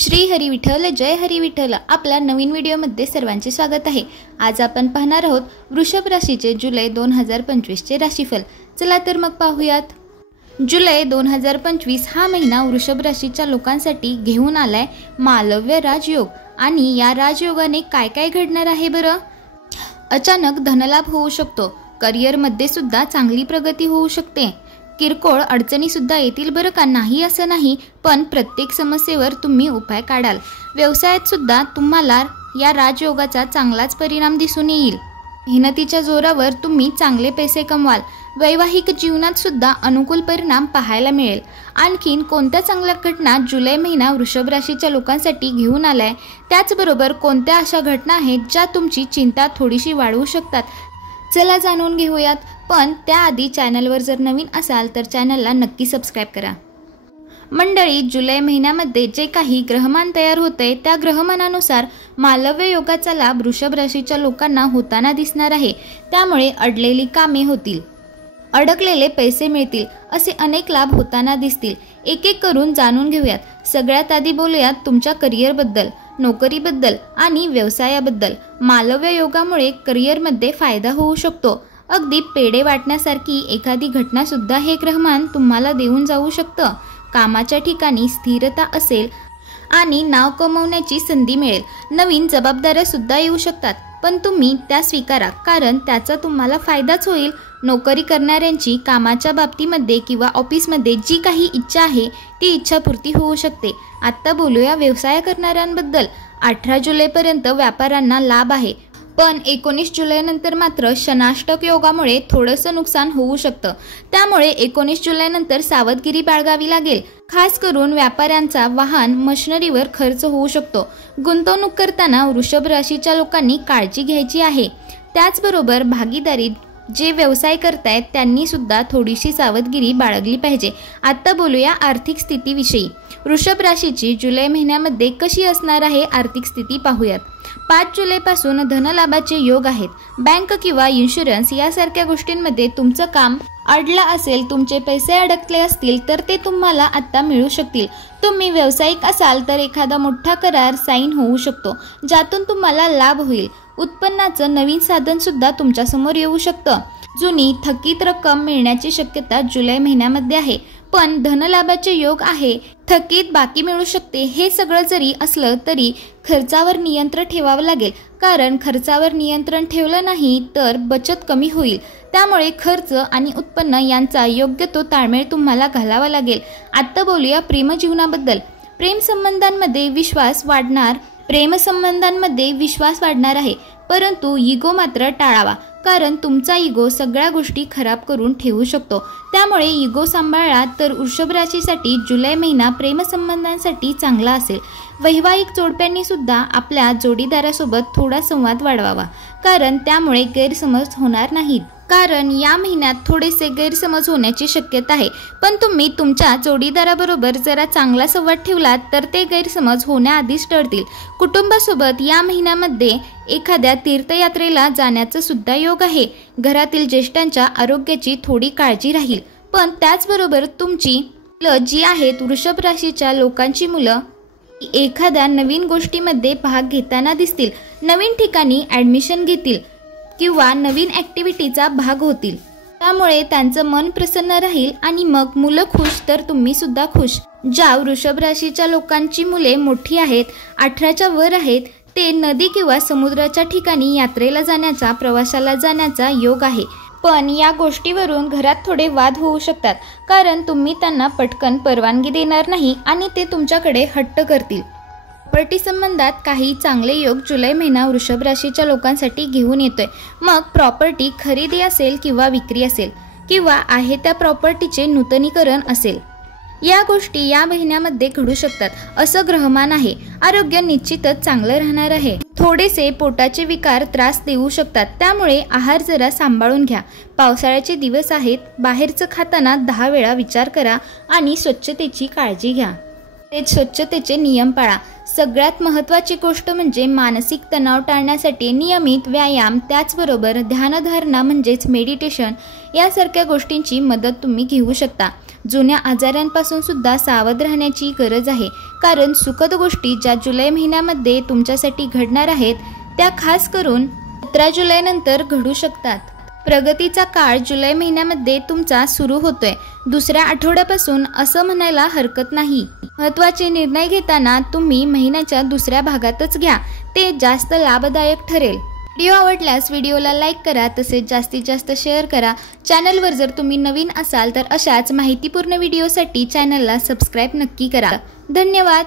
श्री हरी विठ्ठल जय हरी विठ्ठल। आपल्या नवीन व्हिडिओमध्ये सर्वांचे स्वागत आहे। आज आपण पाहणार आहोत वृषभ राशीचे जुलै 2025 चे राशीफल। चला तर मग पाहूयात। जुलै 2025 हा महिना वृषभ राशीच्या लोकांसाठी घेऊन आलाय मालव्य राजयोग। आणि या राजयोगाने काय काय घडणार आहे बरं? अचानक धनलाभ होऊ शकतो। करिअर मध्ये सुद्धा चांगली प्रगती होऊ शकते। किरकोळ अडचणी सुद्धा येतील बरं का, नाही असं नाही, पण प्रत्येक समस्येवर तुम्ही उपाय काढाल। व्यवसायात सुद्धा तुम्हाला या राजयोगाचा चांगलाच परिणाम दिसून येईल। मेहनतीच्या जोरावर तुम्ही चांगले पैसे कमवाल। वैवाहिक जीवनात सुद्धा अनुकूल परिणाम पाहायला मिळेल। आणखीन कोणत्या चांगल्या घटना जुलै महिना वृषभ राशीच्या लोकांसाठी घेऊन आलाय, त्याचबरोबर कोणत्या अशा घटना आहेत ज्या तुमची चिंता थोडीशी वाढवू शकतात, चला जाणून घेऊयात। पण त्याआधी चॅनलवर जर नवीन असाल तर चॅनलला नक्की सबस्क्राइब करा। मंडळी, जुलै महिन्यामध्ये जे काही ग्रहमान तयार होते त्या ग्रहमानानुसार मालव्य योगाचा लाभ वृषभ राशीच्या लोकांना होताना दिसणार आहे। त्यामुळे अडलेली कामे होतील, अडकलेले पैसे मिळतील, असे अनेक लाभ होताना दिसतील। एक एक करून जाणून घेऊयात। सगळ्यात आधी बोलूयात तुमच्या करिअरबद्दल, नोकरीबद्दल आणि व्यवसायाबद्दल। मालव्य योगामुळे करिअरमध्ये फायदा होऊ शकतो। अगदी पेढे वाटण्यासारखी एखादी घटना सुद्धा हे ग्रहमान तुम्हाला देऊन जाऊ शकतं। कामाच्या ठिकाणी स्थिरता असेल आणि नाव कमवण्याची संधी मिळेल। नवीन जबाबदाऱ्या सुद्धा येऊ शकतात, पण तुम्ही त्या स्वीकारा, कारण त्याचा तुम्हाला फायदाच होईल। नोकरी करणाऱ्यांची कामाच्या बाबतीमध्ये किंवा ऑफिसमध्ये जी काही इच्छा आहे ती इच्छापूर्ती होऊ शकते। आता बोलूया व्यवसाय करणाऱ्यांबद्दल। 18 जुलैपर्यंत व्यापाऱ्यांना लाभ आहे, पण 19 जुलैनंतर मात्र शनाष्टक योगामुळे थोडंसं नुकसान होऊ शकतं। त्यामुळे 19 जुलैनंतर सावधगिरी बाळगावी लागेल। खास करून व्यापाऱ्यांचा वाहन मशिनरीवर खर्च होऊ शकतो। गुंतवणूक करताना वृषभ राशीच्या लोकांनी काळजी घ्यायची आहे। त्याचबरोबर भागीदारीत जे व्यवसाय करतायत त्यांनी सुद्धा थोडीशी सावधगिरी बाळगली पाहिजे। आता बोलूया आर्थिक स्थितीविषयी। वृषभ राशीची जुलै महिन्यामध्ये कशी असणार आहे आर्थिक स्थिती पाहूयात। 5 जुलैपासून धनलाभाचे योग आहेत। बँक किंवा इन्शुरन्स यासारख्या गोष्टींमध्ये तुमचं काम अडलं असेल, तुमचे पैसे अडकले असतील तर ते तुम्हाला आता मिळू शकतील। तुम्ही व्यावसायिक असाल तर एखादा मोठा करार साईन होऊ शकतो, ज्यातून तुम्हाला लाभ होईल। उत्पन्नाचं नवीन साधन सुद्धा तुमच्या समोर येऊ शकतं। जुनी थकीत रक्कम मिळण्याची शक्यता जुलै महिन्यामध्ये आहे, पण धनलाभाचे योग आहे, थकीत बाकी मिळू शकते। हे सगळं जरी असलं तरी खर्चावर नियंत्रण ठेवावं लागेल, कारण खर्चावर नियंत्रण ठेवलं नाही तर बचत कमी होईल। त्यामुळे खर्च आणि उत्पन्न यांचा योग्य तो ताळमेळ तुम्हाला घालावा लागेल। आता बोलूया प्रेमजीवनाबद्दल। प्रेमसंबंधांमध्ये विश्वास वाढणार आहे, परंतु इगो मात्र टाळावा, कारण तुमचा इगो सगळ्या गोष्टी खराब करून ठेवू शकतो। त्यामुळे इगो सांभाळला तर वृषभ राशीसाठी जुलै महिना प्रेमसंबंधांसाठी चांगला असेल। वैवाहिक जोडप्यांनी सुद्धा आपल्या जोडीदारासोबत थोडा संवाद वाढवावा, कारण त्यामुळे गैरसमज होणार नाहीत। कारण या महिन्यात थोडेसे गैरसमज होण्याची शक्यता आहे, पण तुम्ही तुमच्या जोडीदाराबरोबर जरा चांगला संवाद ठेवलात तर ते गैरसमज होण्याआधीच टळतील। कुटुंबासोबत या महिन्यामध्ये एखाद्या तीर्थयात्रेला जाण्याचा सुद्धा योग आहे। घरातील ज्येष्ठांच्या आरोग्याची थोडी काळजी राहील, पण त्याचबरोबर तुमची मुलं जी आहेत, वृषभ राशीच्या लोकांची मुलं एखाद्या नवीन गोष्टीमध्ये भाग घेताना दिसतील, नवीन ठिकाणी ॲडमिशन घेतील किंवा नवीन ॲक्टिव्हिटीचा भाग होतील। त्यामुळे त्यांचं मन प्रसन्न राहील आणि मग मुलं खुश तर तुम्ही सुद्धा खुश। ज्या वृषभ राशीच्या लोकांची मुले मोठी आहेत, 18च्या वर आहेत, ते नदी किंवा समुद्राच्या ठिकाणी यात्रेला जाण्याचा, प्रवासाला जाण्याचा योग आहे। पण या गोष्टीवरून घरात थोडे वाद होऊ शकतात, कारण तुम्ही त्यांना पटकन परवानगी देणार नाही आणि ते तुमच्याकडे हट्ट करतील। प्रॉपर्टी संबंधात काही चांगले योग जुलै महिना वृषभ राशीच्या लोकांसाठी घेऊन येतोय। मग प्रॉपर्टी खरेदी असेल किंवा विक्री असेल, किंवा आहे त्या प्रॉपर्टीचे नूतनीकरण असेल, या गोष्टी या महिन्यामध्ये घडू शकतात असं ग्रहमान आहे। आरोग्य निश्चितच चांगलं राहणार आहे। थोडेसे पोटाचे विकार त्रास देऊ शकतात, त्यामुळे आहार जरा सांभाळून घ्या। पावसाळ्याचे दिवस आहेत, बाहेरचं खाताना 10 वेळा विचार करा आणि स्वच्छतेची काळजी घ्या। स्वच्छतेचे नियम पाळा। सगळ्यात महत्त्वाची गोष्ट म्हणजे मानसिक तणाव टाळण्यासाठी नियमित व्यायाम, त्याचबरोबर ध्यानधारणा म्हणजेच मेडिटेशन यासारख्या गोष्टींची मदत तुम्ही घेऊ शकता। जुन्या आजारांपासून सुद्धा सावध राहण्याची गरज आहे, कारण सुखद गोष्टी ज्या जुलै महिन्यामध्ये तुमच्यासाठी घडणार आहेत त्या खास करून 17 जुलैनंतर घडू शकतात। प्रगतीचा काळ जुलै महिन्यामध्ये तुमचा सुरू होतोय। दुसऱ्या आठवड्यापासून असं म्हणायला हरकत नाही। महत्त्वाचे निर्णय घेताना तुम्ही महिन्याच्या दुसऱ्या भागातच घ्या, ते जास्त लाभदायक ठरेल। व्हिडिओ आवडल्यास व्हिडिओला लाईक करा, तसेच जास्तीत जास्त शेअर करा। चॅनलवर जर तुम्ही नवीन असाल तर अशाच माहितीपूर्ण व्हिडिओसाठी चॅनलला सबस्क्राईब नक्की करा। धन्यवाद।